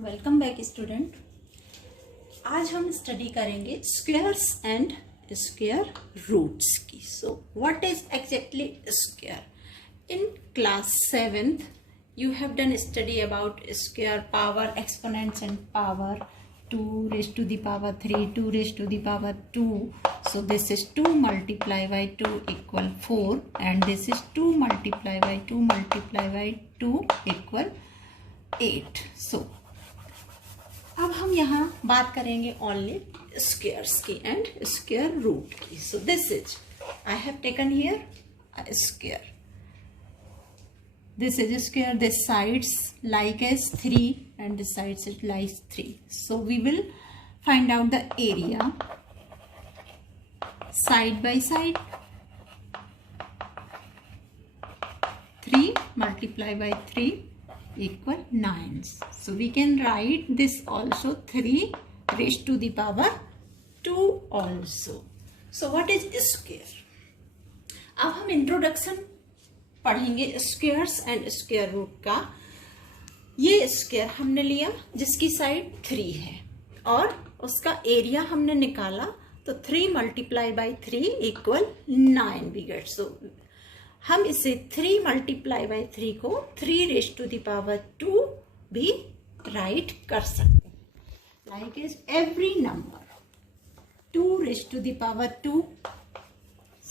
Welcome back student. आज हम study करेंगे स्क्वायर्स एंड स्क्वायर रूट्स की। सो what is exactly square? In class 7th you have done study about square, power, exponents and power, 2 raised to the power 3, 2 raised to the power 2. So this is 2 multiplied by 2 equal 4 and this is 2 multiplied by 2 multiplied by 2 equal 8. So अब हम यहाँ बात करेंगे only squares की and square root की। So this is I have taken here a square. This is a square. This sides like as 3 and this sides is like 3. So we will find out the area side by side. 3 multiplied by 3 equal 9. So we can write this also 3 raised to the power 2 also. So what is square? अब हम introduction पढ़ेंगे squares and square root का। ये square हमने लिया जिसकी side 3 है और उसका एरिया हमने निकाला तो 3 multiplied by 3 equal 9 we get. So हम इसे 3 multiplied by 3 को 3 raised to the power 2 भी राइट कर सकते हैं. Like is every number 2 raised to the power 2.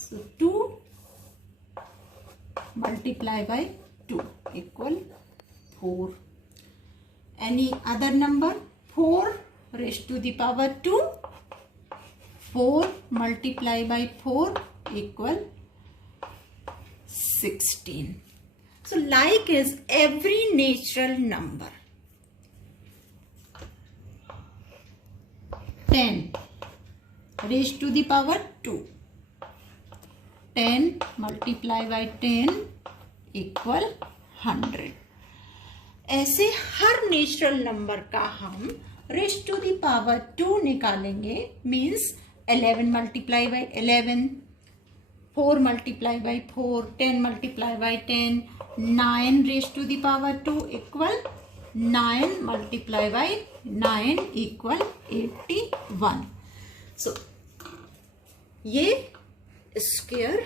So 2 multiply by 2 equal 4. Any other number? 4 raised to the power 2. 4 multiply by 4 equal 16. So like is every natural number. 10 raised to the power 2. 10 multiply by 10 equal 100. ऐसे हर natural number का हम rest to the power 2 निकालेंगे. Means 11 multiply by 11, 4 multiply by 4, 10 multiply by 10, 9 raised to the power 2 equal 9 multiply by 9 equal 81. So ये square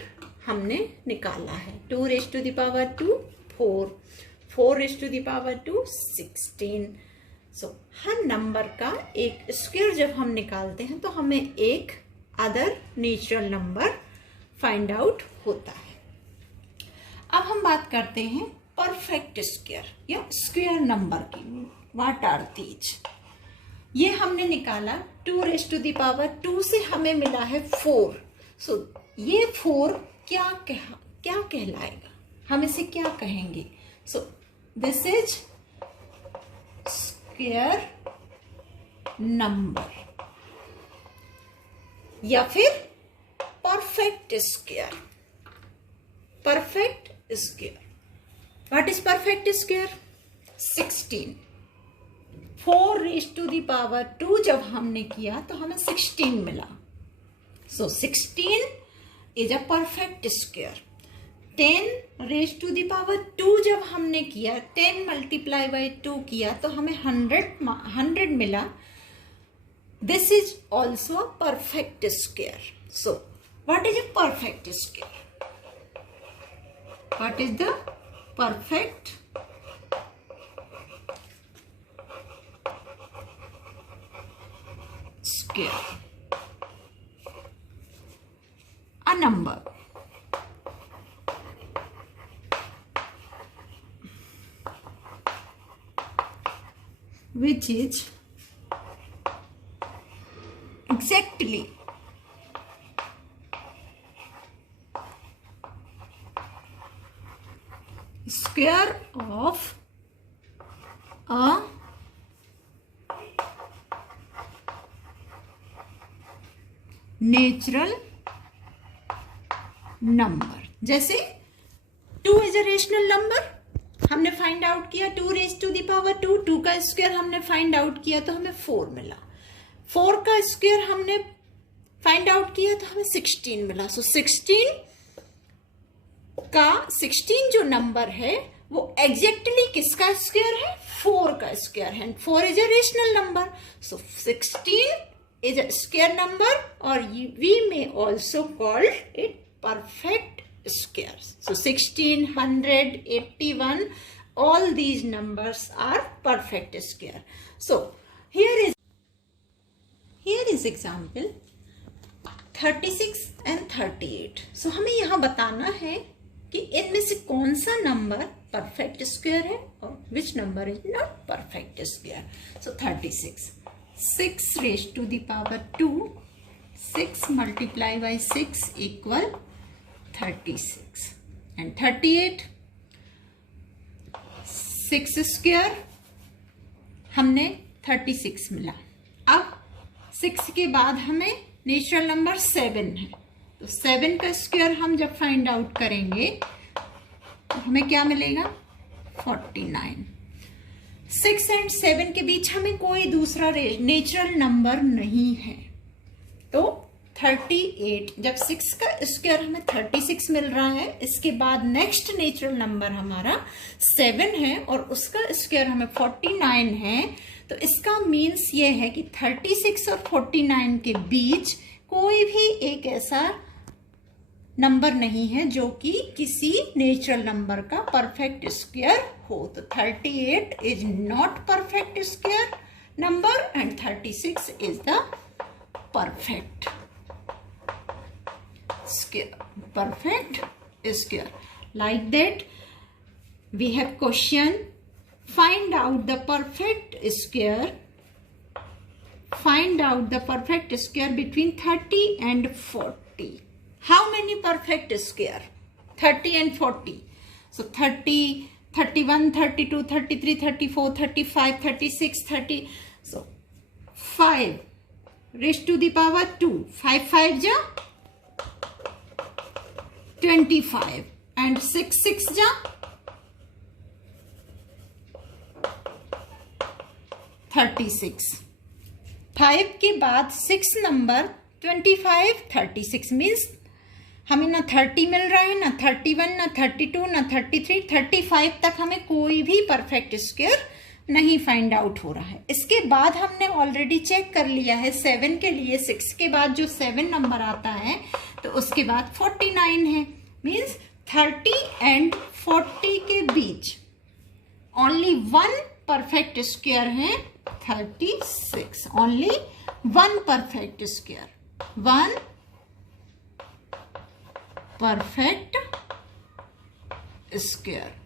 हमने निकाला है. 2 raised to the power 2 4, 4 raised to the power 2 16. So her number का एक square जब हम निकालते हैं तो हमें एक other natural number find out होता है. अब हम बात करते हैं परफेक्ट स्क्वायर या स्क्वायर नंबर की. What are these? ये हमने निकाला 2 raised to the power 2 से हमें मिला है 4. सो ये 4 क्या कहलाएगा? हम इसे क्या कहेंगे? So this is square number या फिर perfect square. Perfect square. What is perfect square? 16. 4 raised to the power 2 जब हमने किया तो हमें 16 मिला. So 16 is a perfect square. 10 raised to the power 2 जब हमने किया 10 multiply by 2 किया तो हमें 100 मिला. This is also a perfect square. So what is a perfect square? What is the perfect square? A number which is exactly square of a natural number. जैसे 2 is a rational number हमने find out किया. 2 raised to the power 2, 2 का square हमने find out किया तो हमें 4 मिला. 4 का स्क्वायर हमने फाइंड आउट किया तो हमें 16 मिला. सो 16 जो नंबर है वो एग्जैक्टली किसका स्क्वायर है? 4 का स्क्वायर है, 4 is a rational number, so 16 is a square number, or we may also call it perfect square. So 16, 100, 81, all these numbers are perfect square. So here is example 36 and 38. So हमें यहाँ बताना है कि इनमें से कौन सा नंबर परफेक्ट स्क्वायर है और which number is not perfect square. So 36, 6 raised to the power 2, 6 multiplied by 6 equal 36, and 38, 6 square हमने 36 मिला. अब 6 के बाद हमें नेचुरल नंबर 7 है, तो 7 का स्क्वायर हम जब फाइंड आउट करेंगे तो हमें क्या मिलेगा 49. 6 एंड 7 के बीच हमें कोई दूसरा नेचुरल नंबर नहीं है, तो 38, जब 6 का स्क्वायर हमें 36 मिल रहा है, इसके बाद नेक्स्ट नेचुरल नंबर हमारा 7 है और उसका स्क्वायर हमें 49 है, तो इसका मीन्स ये है कि 36 और 49 के बीच कोई भी एक ऐसा नंबर नहीं है जो कि किसी नेचुरल नंबर का परफेक्ट स्क्वायर हो. तो 38 is not perfect square number and 36 is the perfect square. Like that, we have question. Find out the perfect square. Find out the perfect square between 30 and 40. How many perfect square? 30 and 40. So 30, 31, 32, 33, 34, 35, 36, 30. So 5 raised to the power 2. 5 5 ja 25 and 6 6 ja 36. 5 के बाद 6 number 25, 36 means हमें ना 30 मिल रहा है, ना 31, ना 32, ना 33, 35 तक हमें कोई भी परफेक्ट स्क्वायर नहीं फाइंड आउट हो रहा है. इसके बाद हमने ऑलरेडी चेक कर लिया है 7 के लिए, 6 के बाद जो 7 नंबर आता है तो उसके बाद 49 है, मीन्स 30 एंड 40 के बीच ओनली वन परफेक्ट स्क्वायर है 36. Only one perfect square, one perfect square.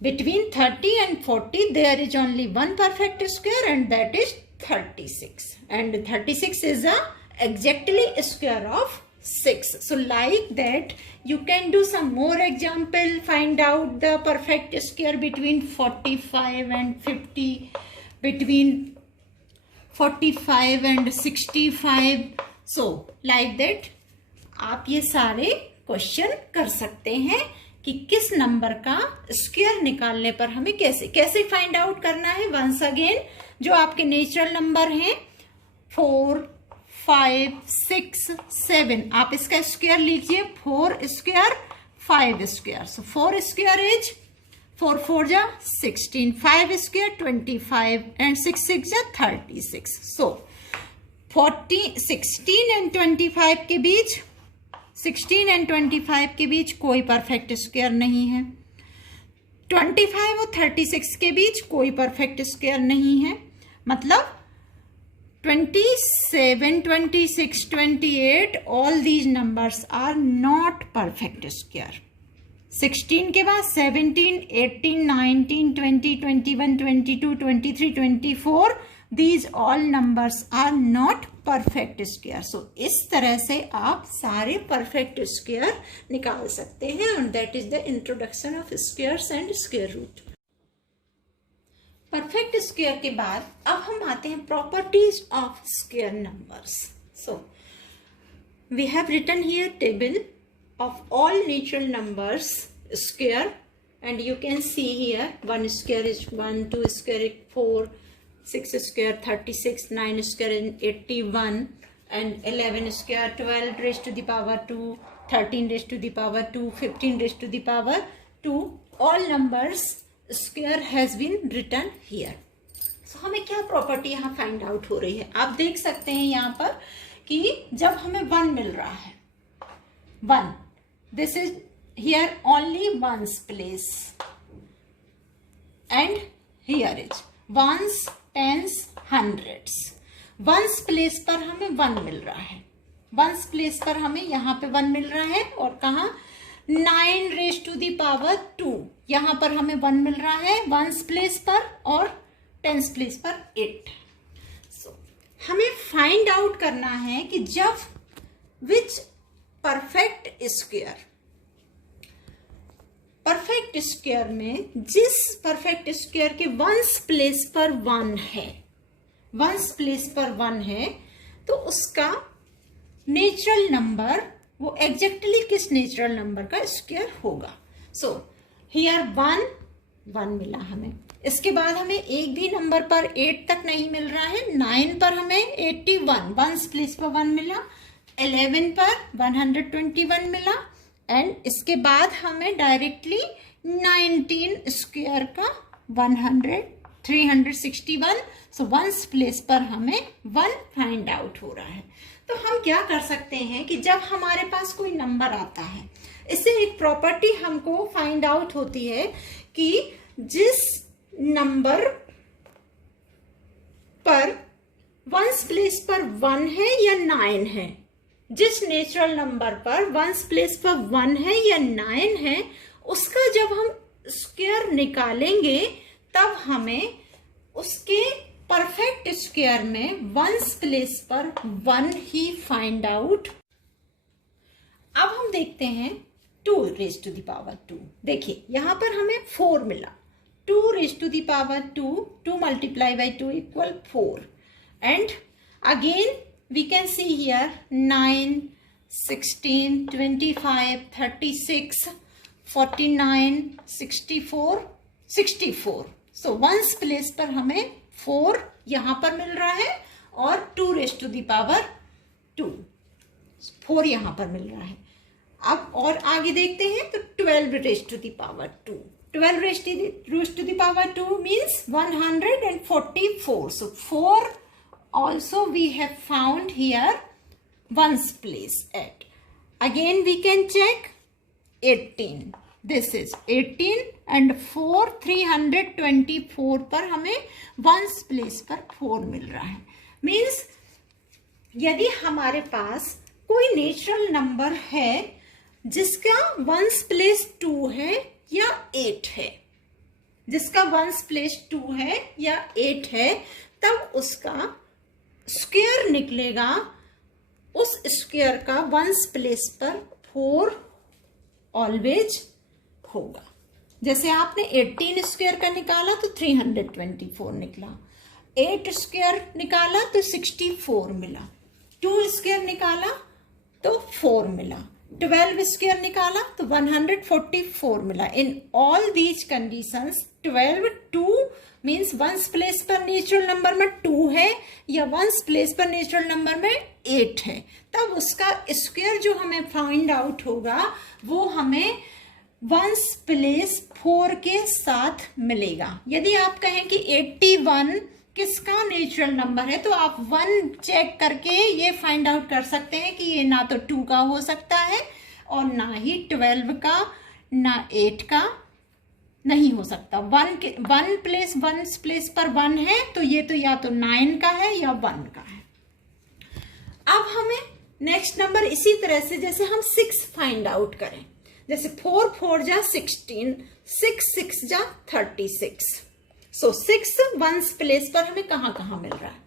Between 30 and 40 there is only one perfect square and that is 36, and 36 is a exactly square of 6. So like that you can do some more example. Find out the perfect square between 45 and 50, between 45 and 65. So like that आप ये सारे question कर सकते हैं कि किस number का square निकालने पर हमें कैसे फाइंड आउट करना है. वंस अगेन, जो आपके नेचुरल नंबर हैं 4, 5, 6, 7, आप इसका स्क्वायर लीजिए. 4 square 5 square, so 4 square is 4 4 जा 16, 5 स्क्वायर 25 एंड 6 6 जा 36. सो 16 एंड 25 के बीच 16 एंड 25 के बीच कोई परफेक्ट स्क्वायर नहीं है. 25 और 36 के बीच कोई परफेक्ट स्क्वायर नहीं है. मतलब 27, 26, 28 all these numbers are not perfect square. 16 के बाद 17, 18, 19, 20, 21, 22, 23, 24 these all numbers are not perfect square. So इस तरह से आप सारे perfect square निकाल सकते हैं, and that is the introduction of squares and square root. Perfect square के बाद अब हम आते हैं properties of square numbers. So we have written here table of all natural numbers square, and you can see here 1 square is 1, 2 square is 4, 6 square 36, 9 square is 81, and 11 square 12 raised to the power 2, 13 raised to the power 2, 15 raised to the power 2. All numbers square has been written here. सो हमें क्या property यहाँ find out हो रही है, आप देख सकते हैं यहाँ पर कि जब हमें 1 मिल रहा है, 1, this is here only ones place and here is ones, tens, hundreds. Ones place पर हमें 1 मिल रहा है, वंस प्लेस पर हमें यहाँ पे 1 मिल रहा है, और कहाँ 9 रेज़ टू दी पावर 2 यहाँ पर हमें 1 मिल रहा है वंस प्लेस पर, और टेंस प्लेस पर 8। सो हमें फाइंड आउट करना है कि जब विच परफेक्ट स्क्वायर में जिस परफेक्ट स्क्वायर के वंस प्लेस पर 1 है, वंस प्लेस पर 1 है, तो उसका नेचुरल नंबर वो एग्जैक्टली किस नेचुरल नंबर का स्क्वायर होगा। सो हियर 1 मिला हमें। इसके बाद हमें एक भी नंबर पर 8 तक नहीं मिल रहा है। 9 पर हमें 81 वंस प्लेस पर 1 मिला, 11 पर 121 मिला, एंड इसके बाद हमें डायरेक्टली 19 स्क्वायर का 361। सो वंस प्लेस पर हमें 1 फाइंड आउट हो रहा है। तो हम क्या कर सकते हैं कि जब हमारे पास कोई नंबर आता है, इससे एक प्रॉपर्टी हमको फाइंड आउट होती है कि जिस नंबर पर वंस प्लेस पर 1 है या 9 है, जिस नेचुरल नंबर पर वंस प्लेस पर 1 है या 9 है, उसका जब हम स्क्वायर निकालेंगे तब हमें उसके परफेक्ट स्क्वायर में वंस प्लेस पर 1 ही फाइंड आउट। अब हम देखते हैं 2 रेज़ टू द पावर 2। देखिए यहां पर हमें 4 मिला, 2 raise to the power 2, 2 multiply by 2 equal 4, and again we can see here 9, 16, 25, 36, 49, 64, 64। So ones place पर हमें 4 यहां पर मिल रहा है, और 2 रेज़ टू दी पावर 2, 4 यहां पर मिल रहा है। अब और आगे देखते हैं तो 12 raise to the power 2, 12 raise to the power 2 means 144। So 4 also we have found here ones place at. Again we can check 18. This is 18 and 4 324 पर हमें वंस प्लेस पर 4 मिल रहा है। मीन्स यदि हमारे पास कोई नेचुरल नंबर है जिसका वंस प्लेस 2 है या 8 है, जिसका वंस प्लेस 2 है या 8 है, तब उसका स्क्वायर निकलेगा, उस स्क्वायर का वंस प्लेस पर 4 ऑलवेज होगा। जैसे आपने 18 स्क्वायर का निकाला तो 324 निकला, 8 स्क्वायर निकाला तो 64 मिला, 2 स्क्वायर निकाला तो 4 मिला, 12 स्क्वायर निकाला तो 144 मिला। In all these conditions 12, 2 means once place पर नेचुरल नंबर में 2 है या वंस प्लेस पर नेचुरल नंबर में 8 है, तब उसका स्क्वायर जो हमें फाइंड आउट होगा वो हमें वंस प्लेस 4 के साथ मिलेगा। यदि आप कहें कि 81 किसका नेचुरल नंबर है, तो आप 1 चेक करके ये फाइंड आउट कर सकते हैं कि ये ना तो 2 का हो सकता है और ना ही 12 का, ना 8 का नहीं हो सकता। 1 प्लेस पर 1 है तो ये तो या तो 9 का है या 1 का है। अब हमें नेक्स्ट नंबर इसी तरह से जैसे हम 6 फाइंड आउट करें, जैसे 4 4 जा 16, 6 6 जा 36। सो 6 वंस प्लेस पर हमें कहाँ कहाँ मिल रहा है,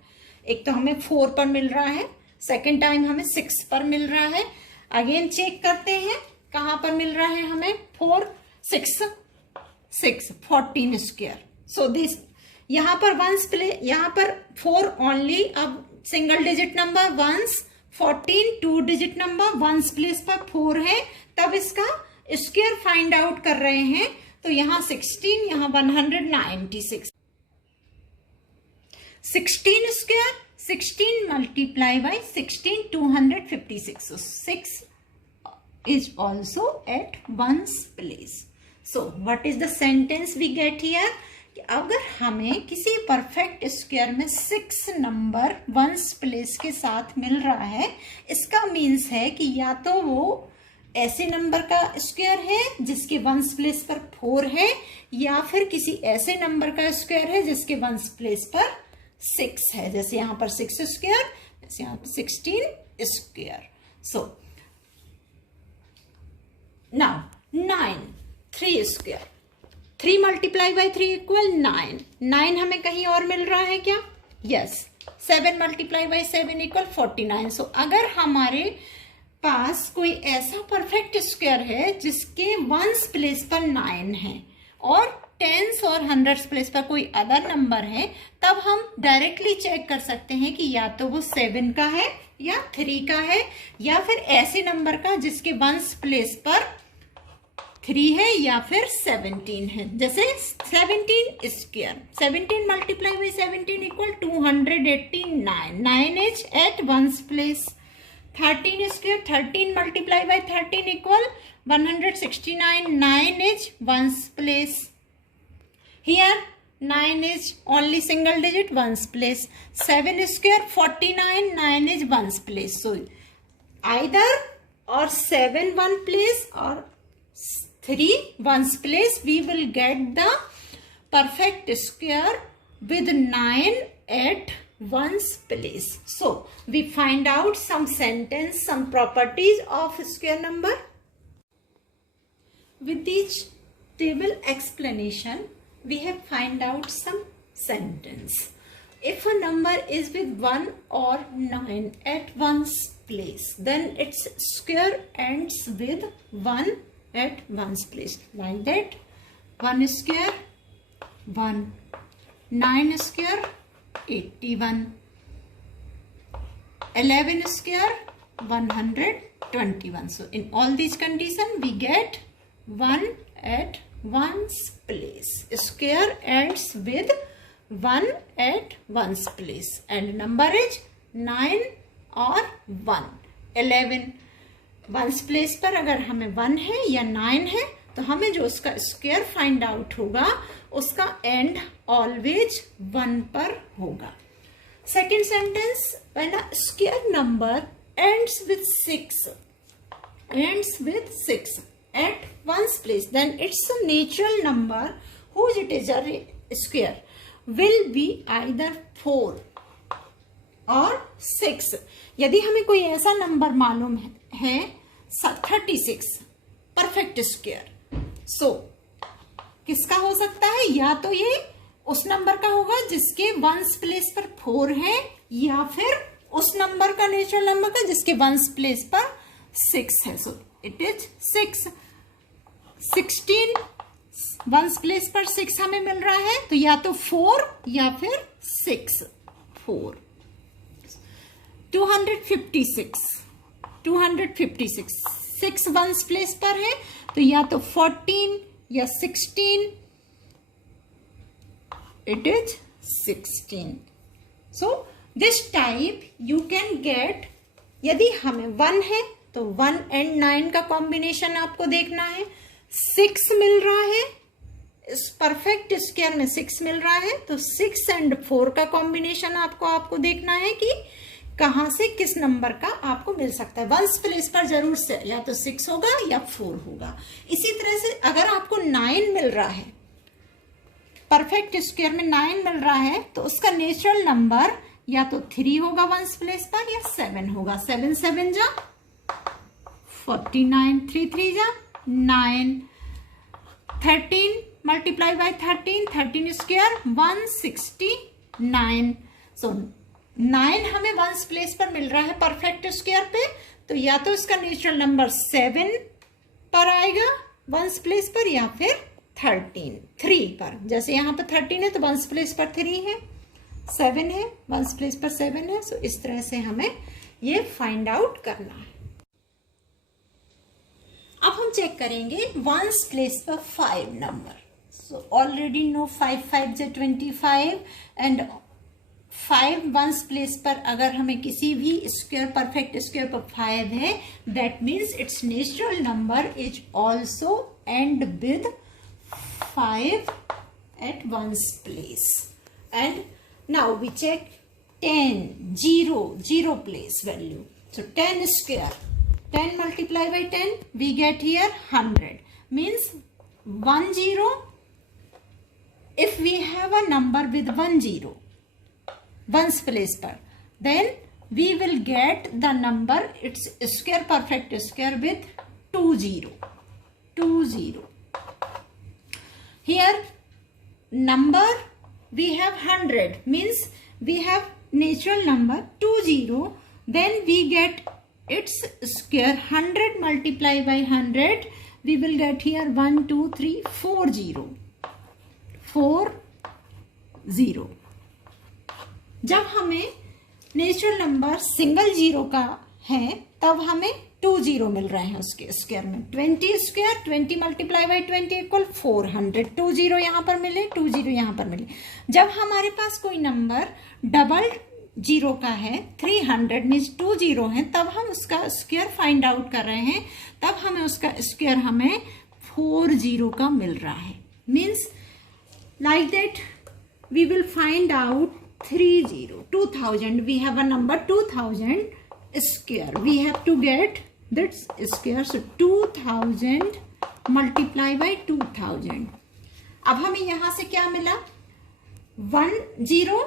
एक तो हमें 4 पर मिल रहा है, सेकेंड टाइम हमें 6 पर मिल रहा है। अगेन चेक करते हैं कहाँ पर मिल रहा है हमें, 4 6 6 14 स्क्वायर। सो दिस यहाँ पर वंस प्लेस, यहाँ पर 4 ओनली, अब single digit number ones, 14 2 digit number, ones place पर 4 है, तब इसका स्क्वायर फाइंड आउट कर रहे हैं, तो यहाँ 16, यहाँ 196। 16 square, 16 multiply by 16 256। So 6 is also at ones place. So what is the sentence we get here कि अगर हमें किसी परफेक्ट स्क्वायर में 6 नंबर वंस प्लेस के साथ मिल रहा है, इसका मीन्स है कि या तो वो ऐसे नंबर का स्क्वायर है जिसके वंस प्लेस पर 4 है, या फिर किसी ऐसे नंबर का स्क्वायर है जिसके वंस प्लेस पर 6 है। जैसे यहाँ पर 6 स्क्वायर, जैसे यहाँ पर 16 square. So now 9, 3 square, 3 multiply by 3 equal 9। 9 हमें कहीं और मिल रहा है क्या? यस। 7 multiply by 7 equal 49। सो अगर हमारे पास कोई ऐसा परफेक्ट स्क्वायर है जिसके वंस प्लेस पर 9 है और टेंस और हंड्रेड्स प्लेस पर कोई अदर नंबर है, तब हम डायरेक्टली चेक कर सकते हैं कि या तो वो 7 का है या 3 का है, या फिर ऐसे नंबर का जिसके वंस प्लेस पर 3 है या फिर 17 है। जैसे 17 square, 17 multiply by 17 equal 289। 9 is at ones place. 13 square, 13 multiply by 13 equal 169। 9 is ones place. Here 9 is only single digit ones place. 7 square 49. 9 is ones place. So either or 7 one place or 3 ones place, we will get the perfect square with 9 at ones place. So we find out some sentence, some properties of square number. With each table explanation, we have find out some sentence. If a number is with 1 or 9 at ones place, then its square ends with 1 at ones place. Like that, 1 square 1, 9 square 81, 11 square 121. So in all these conditions we get 1 at ones place. Square ends with 1 at ones place and number is 9 or 1. 11 ones place पर अगर हमें 1 है या 9 है तो हमें जो उसका स्क्वायर फाइंड आउट होगा उसका एंड ऑलवेज 1 पर होगा। Second sentence, when a square number ends with 6 at ones place, then its natural number whose integer square will be either 4 or 6. यदि हमें कोई ऐसा नंबर मालूम है 36 परफेक्ट स्क्वायर, सो किसका हो सकता है? या तो ये उस नंबर का होगा जिसके वंस प्लेस पर 4 है, या फिर उस नंबर का नेचुरल नंबर का जिसके वंस प्लेस पर 6 है। So it is 6। 16 once place पर 6 हमें मिल रहा है तो या तो 4 या फिर 6। 4। 256 6 वंस प्लेस पर है तो या तो 14 या 16। It is 16। So this type you can get, यदि हमें 1 है तो 1 and 9 का कॉम्बिनेशन आपको देखना है। 6 मिल रहा है, इस परफेक्ट स्क्वायर में 6 मिल रहा है तो 6 and 4 का कॉम्बिनेशन आपको देखना है कि कहां से किस नंबर का आपको मिल सकता है। वंस प्लेस पर जरूर से या तो 6 होगा या 4 होगा। इसी तरह से अगर आपको 9 मिल रहा है, परफेक्ट स्क्वायर में 9 मिल रहा है तो उसका नेचुरल नंबर या तो 3 होगा वंस प्लेस पर या 7 होगा। 7 7 जा 49, 3 3 जा 9, 13 मल्टीप्लाई बाय 13 स्क्वायर 169। सो 9 हमें वंस प्लेस पर मिल रहा है परफेक्ट स्क्वायर पे, तो या तो इसका नेचुरल नंबर 7 पर आएगा वंस प्लेस पर या फिर 3 पर। जैसे यहाँ पर 13 है तो वंस प्लेस पर 3 है, 7 है वंस प्लेस पर 7 है। सो इस तरह से हमें ये फाइंड आउट करना है। अब हम चेक करेंगे वंस प्लेस पर 5 नंबर। सो ऑलरेडी नो 5 5 जा 25 एंड 5 वंस प्लेस पर अगर हमें किसी भी स्क्वायर परफेक्ट स्क्वायर पर 5 है, that means it's natural number is also and with 5 at ones place. And now we check 10, 0 place value. So 10 square, 10 multiplied by 10, we get here 100. Means 10, if we have a number with 10 ones place पर, then we will get the number its square, perfect square with 20. Here number we have 100, means we have natural number 20, then we get its square. 100 multiplied by 100, we will get here 1 2 3 40. जब हमें natural number single zero का है तब हमें 20 मिल रहे हैं उसके square में. 20 स्क्वायर, 20 मल्टीप्लाई बाई 20 इक्वल 400. 20 यहाँ पर मिले, 20 यहाँ पर मिले. जब हमारे पास कोई नंबर डबल जीरो का है, 300 मीन्स 20 है, तब हम उसका स्क्वायर फाइंड आउट कर रहे हैं. तब हमें उसका स्क्वायर हमें 40 का मिल रहा है. Means like that we will find out 2000. We have a number 2000 square. We have to get that square. So 2000 multiply by 2000. अब हमें यहां से क्या मिला? 10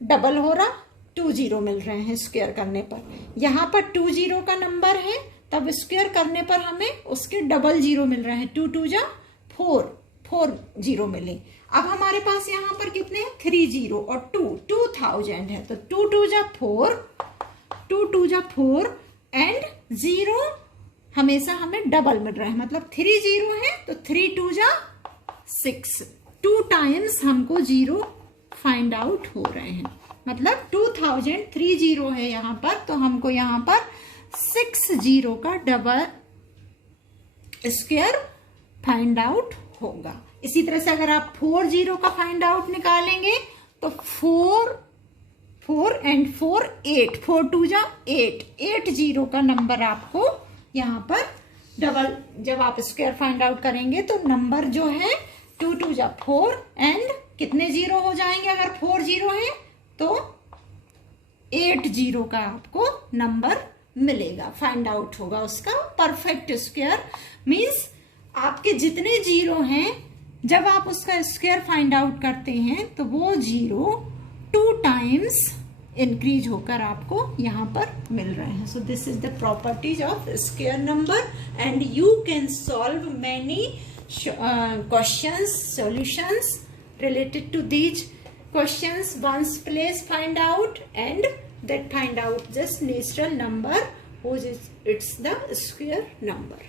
डबल हो रहा, 20 मिल रहे हैं स्क्वायर करने पर. यहां पर 20 का नंबर है, तब स्क्वायर करने पर हमें उसके डबल 0 मिल रहे हैं. 2 2 जा 4 मिले. अब हमारे पास यहाँ पर कितने हैं? 30 और 2000 है, तो 2 2 जा 4 एंड 0 हमेशा हमें डबल मिल रहा है. मतलब 30 है तो 3 2 जा 6. 2 टाइम्स हमको 0 फाइंड आउट हो रहे हैं. मतलब 2030 है यहाँ पर, तो हमको यहाँ पर 60 का डबल स्क्वायर फाइंड आउट होगा. इसी तरह से अगर आप 40 का फाइंड आउट निकालेंगे तो 4 एंड 4 8, 4 2 जा 8, 80 का नंबर आपको यहाँ पर डबल, जब आप स्क्वायर फाइंड आउट करेंगे तो नंबर जो है 2 2 जा 4 एंड कितने 0 हो जाएंगे? अगर 40 है तो 80 का आपको नंबर मिलेगा, फाइंड आउट होगा उसका परफेक्ट स्क्वायर. मीन्स आपके जितने 0 हैं, जब आप उसका स्क्वायर फाइंड आउट करते हैं तो वो 0 2 टाइम्स इंक्रीज होकर आपको यहाँ पर मिल रहे हैं. So this is the properties of square number and you can solve many questions, solutions related to these questions. Ones place find out and that find out just natural number whose it's the square number.